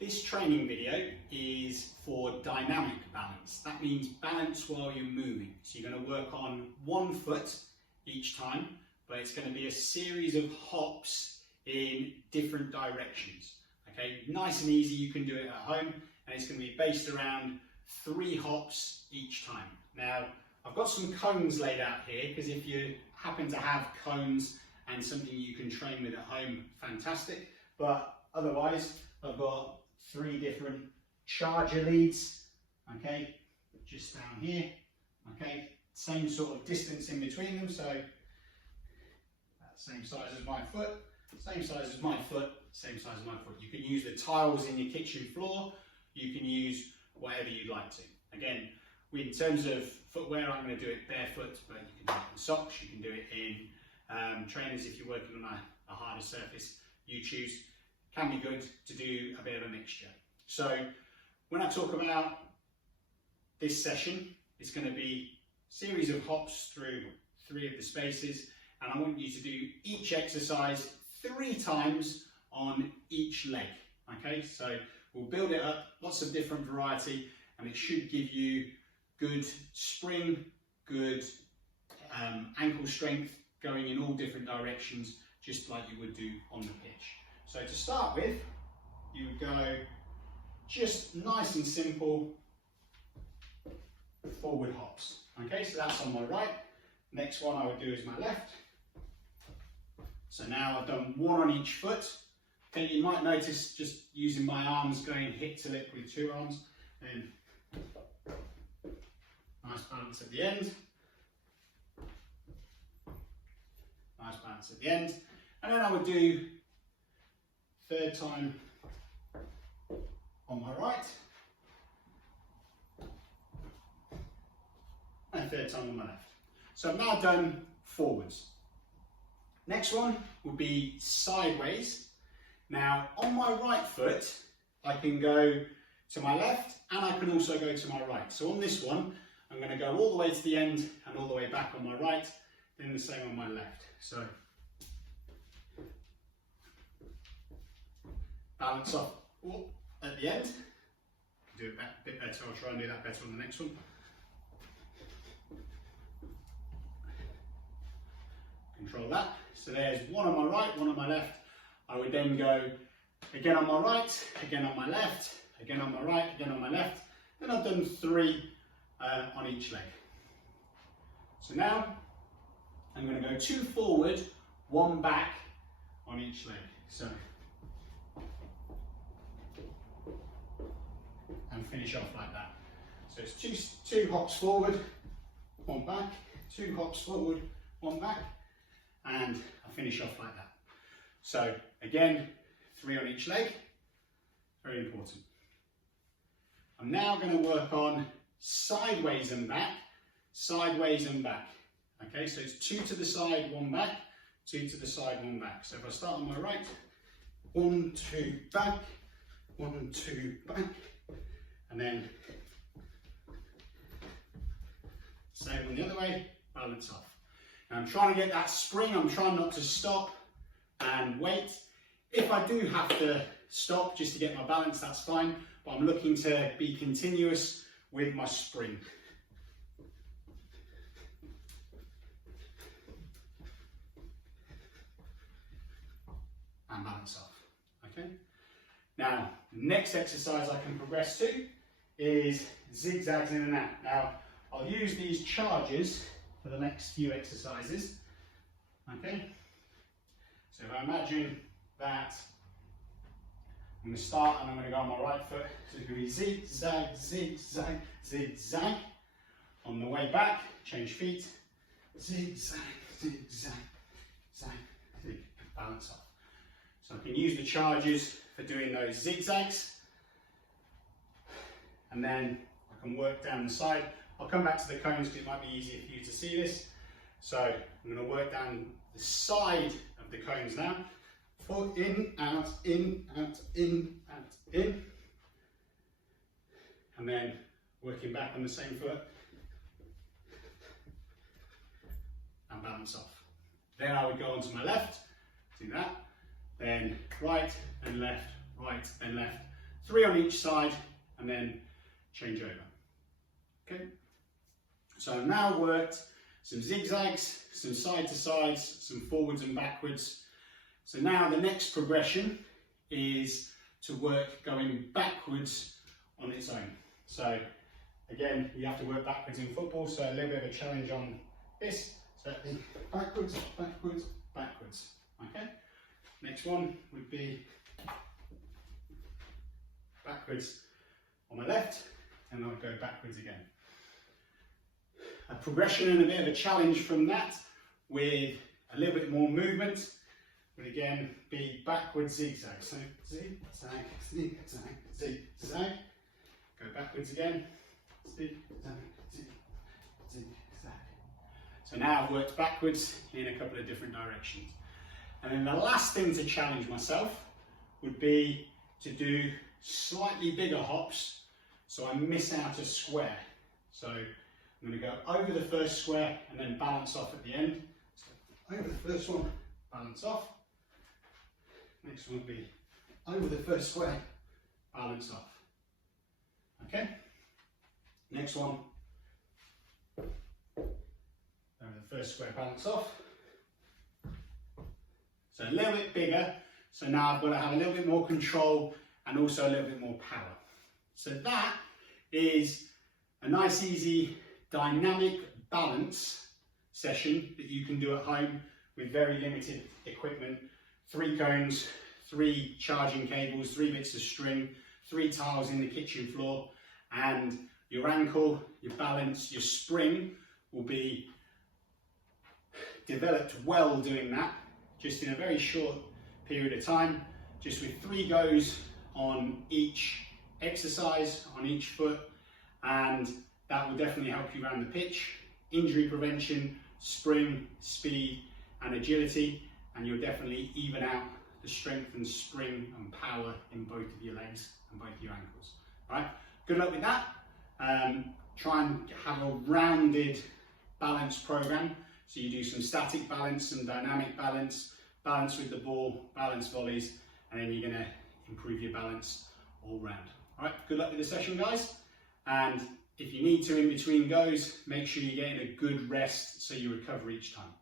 This training video is for dynamic balance. That means balance while you're moving. So you're going to work on one foot each time, but it's going to be a series of hops in different directions. Okay, nice and easy, you can do it at home, and it's going to be based around 3 hops each time. Now, I've got some cones laid out here, because if you happen to have cones and something you can train with at home, fantastic. But otherwise, I've got 3 different charger leads, okay, just down here, okay, same sort of distance in between them, so same size as my foot, same size as my foot, same size as my foot. You can use the tiles in your kitchen floor, you can use whatever you'd like to. Again, in terms of footwear, I'm going to do it barefoot, but you can do it in socks, you can do it in trainers if you're working on a harder surface, you choose. Can be good to do a bit of a mixture. So when I talk about this session, it's going to be a series of hops through 3 of the spaces, and I want you to do each exercise 3 times on each leg. Okay, so we'll build it up, lots of different variety, and it should give you good spring, good ankle strength going in all different directions, just like you would do on the pitch. So to start with, you would go just nice and simple forward hops. Okay, so that's on my right. Next one I would do is my left. So now I've done 1 on each foot. Okay, you might notice just using my arms going hip to lip with 2 arms. Then nice balance at the end. Nice balance at the end. And then I would do 3rd time on my right, and 3rd time on my left. So I've now done forwards. Next one will be sideways. Now on my right foot, I can go to my left and I can also go to my right. So on this one, I'm going to go all the way to the end and all the way back on my right, then the same on my left. So balance off at the end. Do it a bit better, I'll try and do that better on the next one. Control that. So there's 1 on my right, 1 on my left. I would then go again on my right, again on my left, again on my right, again on my left. Then I've done 3 on each leg. So now I'm going to go 2 forward, 1 back on each leg. So and finish off like that. So it's 2 hops forward, 1 back, 2 hops forward, 1 back, and I finish off like that. So again, 3 on each leg, very important. I'm now going to work on sideways and back, sideways and back. Okay, so it's 2 to the side, 1 back, 2 to the side, 1 back. So if I start on my right, 1, 2, back, 1, 2, back, and then same on the other way, balance off. Now I'm trying to get that spring, I'm trying not to stop and wait. If I do have to stop just to get my balance, that's fine, but I'm looking to be continuous with my spring. And balance off, okay? Now, next exercise I can progress to is zigzags in and out. Now, I'll use these charges for the next few exercises, okay? So if I imagine that I'm going to start and I'm going to go on my right foot, so it's going to be zigzag, zigzag, zigzag. On the way back, change feet, zigzag, zigzag, zag, zig, balance off. So I can use the charges for doing those zigzags, and then I can work down the side. I'll come back to the cones because it might be easier for you to see this. So I'm going to work down the side of the cones now. Foot in, out, in, out, in, out, in. And then working back on the same foot. And balance off. Then I would go on to my left, do that. Then right and left, right and left, 3 on each side, and then change over. Okay, so I've now worked some zigzags, some side to sides, some forwards and backwards. So now the next progression is to work going backwards on its own. So again, you have to work backwards in football, so a little bit of a challenge on this. So backwards, backwards, backwards. Okay, next one would be backwards on my left, and I'll go backwards again. A progression and a bit of a challenge from that with a little bit more movement would again be backwards zigzag. So zigzag, zigzag, zigzag. Go backwards again. Zigzag, zigzag. So now I've worked backwards in a couple of different directions. And then the last thing to challenge myself would be to do slightly bigger hops so I miss out a square. So I'm going to go over the first square and then balance off at the end. So over the first one, balance off. Next one will be over the first square, balance off. Okay, next one, over the first square, balance off. So a little bit bigger, so now I've got to have a little bit more control and also a little bit more power. So that is a nice, easy, dynamic balance session that you can do at home with very limited equipment. 3 cones, 3 charging cables, 3 bits of string, 3 tiles in the kitchen floor, and your ankle, your balance, your spring will be developed well doing that, just in a very short period of time, just with 3 goes on each exercise, on each foot, and that will definitely help you around the pitch. Injury prevention, spring, speed, and agility, and you'll definitely even out the strength and spring and power in both of your legs and both of your ankles. All right, good luck with that. Try and have a rounded balance program. So you do some static balance, some dynamic balance, balance with the ball, balance volleys, and then you're going to improve your balance all round. All right, good luck with the session, guys. And if you need to in between goes, make sure you're getting a good rest so you recover each time.